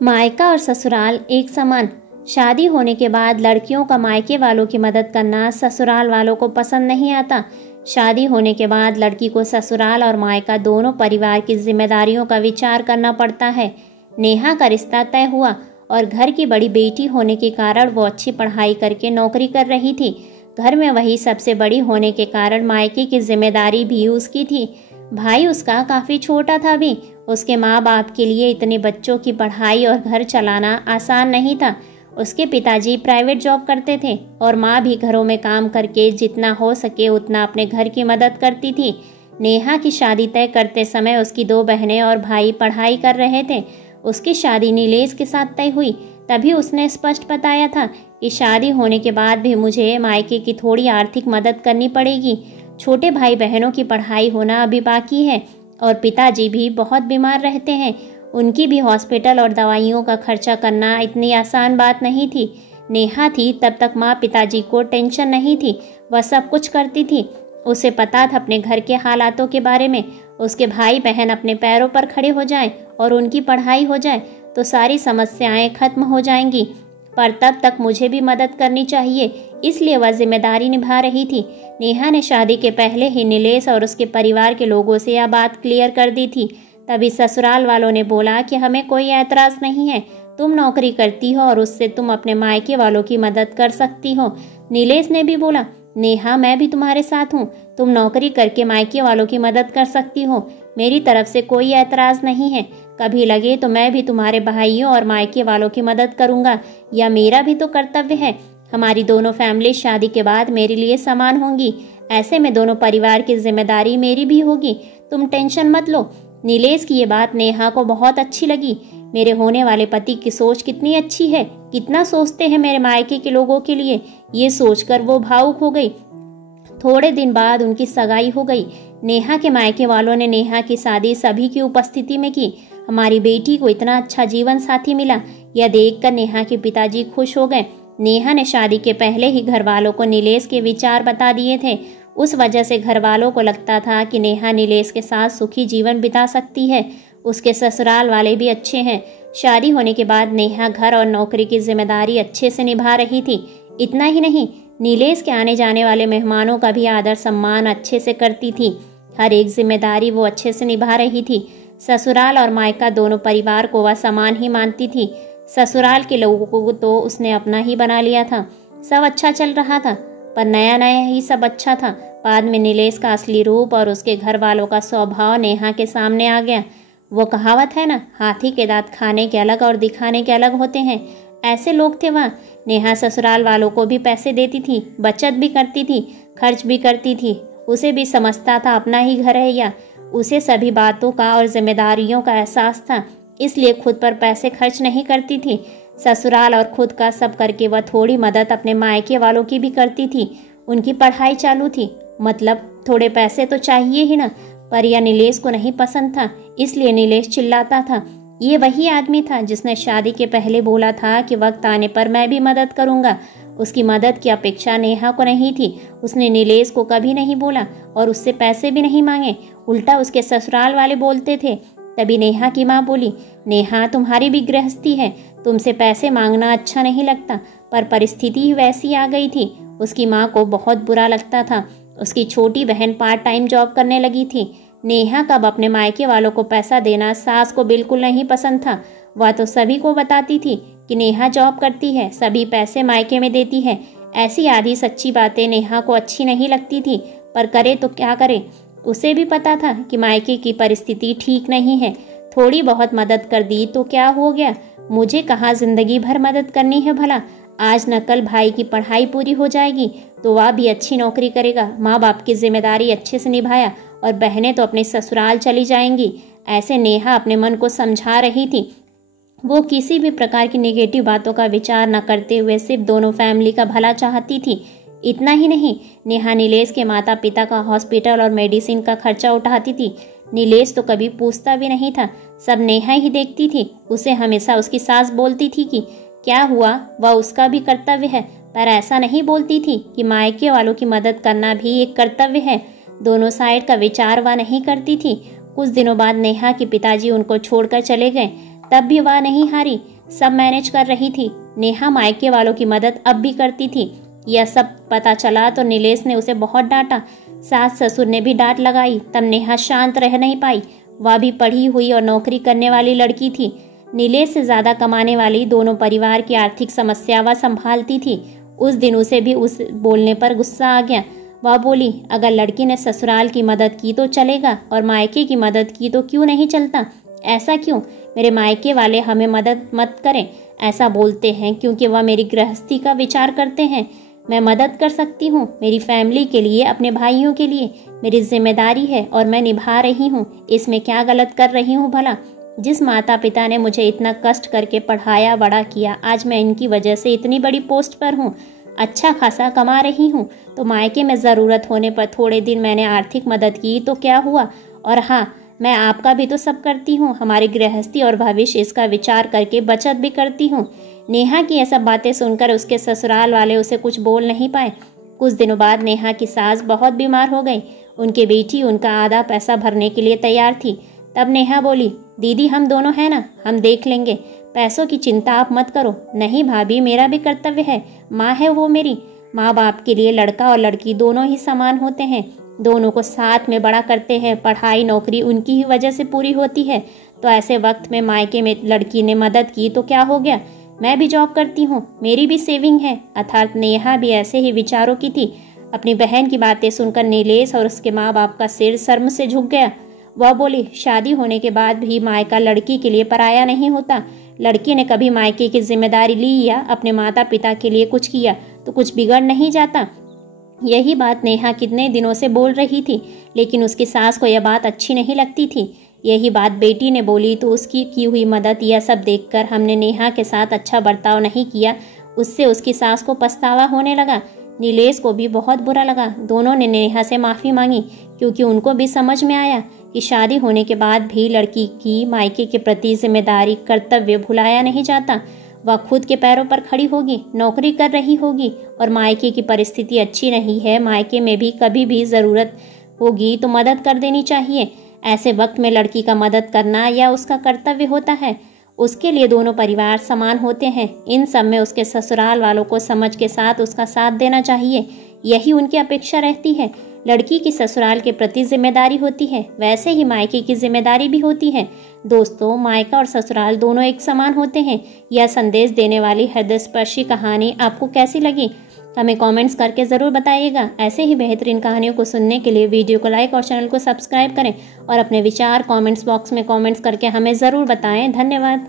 मायका और ससुराल एक समान। शादी होने के बाद लड़कियों का मायके वालों की मदद करना ससुराल वालों को पसंद नहीं आता। शादी होने के बाद लड़की को ससुराल और मायका दोनों परिवार की जिम्मेदारियों का विचार करना पड़ता है। नेहा का रिश्ता तय हुआ और घर की बड़ी बेटी होने के कारण वो अच्छी पढ़ाई करके नौकरी कर रही थी। घर में वही सबसे बड़ी होने के कारण मायके की जिम्मेदारी भी उसकी थी। भाई उसका काफ़ी छोटा था भी। उसके माँ बाप के लिए इतने बच्चों की पढ़ाई और घर चलाना आसान नहीं था। उसके पिताजी प्राइवेट जॉब करते थे और माँ भी घरों में काम करके जितना हो सके उतना अपने घर की मदद करती थी। नेहा की शादी तय करते समय उसकी 2 बहनें और भाई पढ़ाई कर रहे थे। उसकी शादी नीलेश के साथ तय हुई। तभी उसने स्पष्ट बताया था कि शादी होने के बाद भी मुझे मायके की थोड़ी आर्थिक मदद करनी पड़ेगी। छोटे भाई बहनों की पढ़ाई होना अभी बाकी है और पिताजी भी बहुत बीमार रहते हैं। उनकी भी हॉस्पिटल और दवाइयों का खर्चा करना इतनी आसान बात नहीं थी। नेहा थी तब तक माँ पिताजी को टेंशन नहीं थी। वह सब कुछ करती थी। उसे पता था अपने घर के हालातों के बारे में। उसके भाई बहन अपने पैरों पर खड़े हो जाएं और उनकी पढ़ाई हो जाए तो सारी समस्याएं खत्म हो जाएंगी। पर तब तक मुझे भी मदद करनी चाहिए, इसलिए वह जिम्मेदारी निभा रही थी। नेहा ने शादी के पहले ही नीलेश और उसके परिवार के लोगों से यह बात क्लियर कर दी थी। तभी ससुराल वालों ने बोला कि हमें कोई ऐतराज नहीं है, तुम नौकरी करती हो और उससे तुम अपने मायके वालों की मदद कर सकती हो। नीलेश ने भी बोला, नेहा मैं भी तुम्हारे साथ हूँ, तुम नौकरी करके मायके वालों की मदद कर सकती हो, मेरी तरफ से कोई ऐतराज नहीं है। कभी लगे तो मैं भी तुम्हारे भाइयों और मायके वालों की मदद करूँगा, यह मेरा भी तो कर्तव्य है। हमारी दोनों फैमिली शादी के बाद मेरे लिए समान होंगी। ऐसे में दोनों परिवार की जिम्मेदारी मेरी भी होगी, तुम टेंशन मत लो। नीलेश की ये बात नेहा को बहुत अच्छी लगी। मेरे होने वाले पति की सोच कितनी अच्छी है, कितना सोचते हैं मेरे मायके के लोगों के लिए, ये सोचकर वो भावुक हो गई। थोड़े दिन बाद उनकी सगाई हो गई। नेहा के मायके वालों ने नेहा की शादी सभी की उपस्थिति में की। हमारी बेटी को इतना अच्छा जीवन साथी मिला, यह देखकर नेहा के पिताजी खुश हो गए। नेहा ने शादी के पहले ही घर वालों को नीलेश के विचार बता दिए थे। उस वजह से घर वालों को लगता था कि नेहा नीलेश के साथ सुखी जीवन बिता सकती है। उसके ससुराल वाले भी अच्छे हैं। शादी होने के बाद नेहा घर और नौकरी की जिम्मेदारी अच्छे से निभा रही थी। इतना ही नहीं, नीलेश के आने जाने वाले मेहमानों का भी आदर सम्मान अच्छे से करती थी। हर एक जिम्मेदारी वो अच्छे से निभा रही थी। ससुराल और मायका दोनों परिवार को वह समान ही मानती थी। ससुराल के लोगों को तो उसने अपना ही बना लिया था। सब अच्छा चल रहा था, पर नया नया ही सब अच्छा था। बाद में नीलेश का असली रूप और उसके घर वालों का स्वभाव नेहा के सामने आ गया। वो कहावत है ना, हाथी के दांत खाने के अलग और दिखाने के अलग होते हैं, ऐसे लोग थे वहाँ। नेहा ससुराल वालों को भी पैसे देती थी, बचत भी करती थी, खर्च भी करती थी। उसे भी समझता था अपना ही घर है या उसे सभी बातों का और जिम्मेदारियों का एहसास था, इसलिए खुद पर पैसे खर्च नहीं करती थी। ससुराल और खुद का सब करके वह थोड़ी मदद अपने मायके वालों की भी करती थी। उनकी पढ़ाई चालू थी, मतलब थोड़े पैसे तो चाहिए ही ना। पर यह नीलेश को नहीं पसंद था, इसलिए नीलेश चिल्लाता था। ये वही आदमी था जिसने शादी के पहले बोला था कि वक्त आने पर मैं भी मदद करूंगा। उसकी मदद की अपेक्षा नेहा को नहीं थी। उसने नीलेश को कभी नहीं बोला और उससे पैसे भी नहीं मांगे, उल्टा उसके ससुराल वाले बोलते थे। तभी नेहा की माँ बोली, नेहा तुम्हारी भी गृहस्थी है, तुमसे पैसे मांगना अच्छा नहीं लगता, पर परिस्थिति ही वैसी आ गई थी। उसकी माँ को बहुत बुरा लगता था। उसकी छोटी बहन पार्ट टाइम जॉब करने लगी थी। नेहा कब अपने मायके वालों को पैसा देना सास को बिल्कुल नहीं पसंद था। वह तो सभी को बताती थी कि नेहा जॉब करती है, सभी पैसे मायके में देती है। ऐसी आधी सच्ची बातें नेहा को अच्छी नहीं लगती थी, पर करे तो क्या करे। उसे भी पता था कि मायके की परिस्थिति ठीक नहीं है। थोड़ी बहुत मदद कर दी तो क्या हो गया, मुझे कहाँ जिंदगी भर मदद करनी है भला। आज न कल भाई की पढ़ाई पूरी हो जाएगी तो वह भी अच्छी नौकरी करेगा, माँ बाप की जिम्मेदारी अच्छे से निभाया और बहनें तो अपने ससुराल चली जाएंगी। ऐसे नेहा अपने मन को समझा रही थी। वो किसी भी प्रकार की नेगेटिव बातों का विचार न करते हुए सिर्फ दोनों फैमिली का भला चाहती थी। इतना ही नहीं, नेहा नीलेश के माता पिता का हॉस्पिटल और मेडिसिन का खर्चा उठाती थी। नीलेश तो कभी पूछता भी नहीं था, सब नेहा ही देखती थी। उसे हमेशा उसकी सास बोलती थी कि क्या हुआ, वह उसका भी कर्तव्य है, पर ऐसा नहीं बोलती थी कि मायके वालों की मदद करना भी एक कर्तव्य है। दोनों साइड का विचार वह नहीं करती थी। कुछ दिनों बाद नेहा के पिताजी उनको छोड़कर चले गए। तब भी वह नहीं हारी, सब मैनेज कर रही थी। नेहा मायके वालों की मदद अब भी करती थी। यह सब पता चला तो नीलेश ने उसे बहुत डांटा। सास ससुर ने भी डांट लगाई, तब नेहा शांत रह नहीं पाई। वह भी पढ़ी हुई और नौकरी करने वाली लड़की थी। नीलेश से ज्यादा कमाने वाली दोनों परिवार की आर्थिक समस्या वह संभालती थी। उस दिन उसे भी उस बोलने पर गुस्सा आ गया। वह बोली, अगर लड़की ने ससुराल की मदद की तो चलेगा और मायके की मदद की तो क्यों नहीं चलता? ऐसा क्यों? मेरे मायके वाले हमें मदद मत करें ऐसा बोलते हैं क्योंकि वह मेरी गृहस्थी का विचार करते हैं। मैं मदद कर सकती हूँ, मेरी फैमिली के लिए, अपने भाइयों के लिए मेरी जिम्मेदारी है और मैं निभा रही हूँ। इसमें क्या गलत कर रही हूँ भला? जिस माता पिता ने मुझे इतना कष्ट करके पढ़ाया बड़ा किया, आज मैं इनकी वजह से इतनी बड़ी पोस्ट पर हूँ, अच्छा खासा कमा रही हूँ। तो मायके में ज़रूरत होने पर थोड़े दिन मैंने आर्थिक मदद की तो क्या हुआ? और हाँ, मैं आपका भी तो सब करती हूँ, हमारी गृहस्थी और भविष्य इसका विचार करके बचत भी करती हूँ। नेहा की ऐसा बातें सुनकर उसके ससुराल वाले उसे कुछ बोल नहीं पाए। कुछ दिनों बाद नेहा की सास बहुत बीमार हो गई। उनकी बेटी उनका आधा पैसा भरने के लिए तैयार थी। तब नेहा बोली, दीदी हम दोनों हैं ना, हम देख लेंगे, पैसों की चिंता आप मत करो। नहीं भाभी, मेरा भी कर्तव्य है, माँ है वो मेरी। माँ बाप के लिए लड़का और लड़की दोनों ही समान होते हैं, दोनों को साथ में बड़ा करते हैं। पढ़ाई नौकरी उनकी ही वजह से पूरी होती है। तो ऐसे वक्त में मायके में लड़की ने मदद की तो क्या हो गया? मैं भी जॉब करती हूँ, मेरी भी सेविंग है। अर्थात नेहा भी ऐसे ही विचारों की थी। अपनी बहन की बातें सुनकर नीलेश और उसके माँ बाप का सिर शर्म से झुक गया। वह बोली, शादी होने के बाद भी मायका लड़की के लिए पराया नहीं होता। लड़की ने कभी मायके की जिम्मेदारी ली या अपने माता पिता के लिए कुछ किया तो कुछ बिगड़ नहीं जाता। यही बात नेहा कितने दिनों से बोल रही थी, लेकिन उसकी सास को यह बात अच्छी नहीं लगती थी। यही बात बेटी ने बोली तो उसकी की हुई मदद यह सब देखकर हमने नेहा के साथ अच्छा बर्ताव नहीं किया, उससे उसकी सास को पछतावा होने लगा। नीलेश को भी बहुत बुरा लगा। दोनों ने नेहा से माफ़ी मांगी क्योंकि उनको भी समझ में आया कि शादी होने के बाद भी लड़की की मायके के प्रति जिम्मेदारी कर्तव्य भुलाया नहीं जाता। वह खुद के पैरों पर खड़ी होगी, नौकरी कर रही होगी और मायके की परिस्थिति अच्छी नहीं है, मायके में भी कभी भी ज़रूरत होगी तो मदद कर देनी चाहिए। ऐसे वक्त में लड़की का मदद करना या उसका कर्तव्य होता है। उसके लिए दोनों परिवार समान होते हैं। इन सब में उसके ससुराल वालों को समझ के साथ उसका साथ देना चाहिए, यही उनकी अपेक्षा रहती है। लड़की की ससुराल के प्रति जिम्मेदारी होती है, वैसे ही मायके की जिम्मेदारी भी होती है। दोस्तों, मायका और ससुराल दोनों एक समान होते हैं। यह संदेश देने वाली हृदयस्पर्शी कहानी आपको कैसी लगी? हमें कमेंट्स करके ज़रूर बताइएगा। ऐसे ही बेहतरीन कहानियों को सुनने के लिए वीडियो को लाइक और चैनल को सब्सक्राइब करें और अपने विचार कमेंट्स बॉक्स में कमेंट्स करके हमें ज़रूर बताएं। धन्यवाद।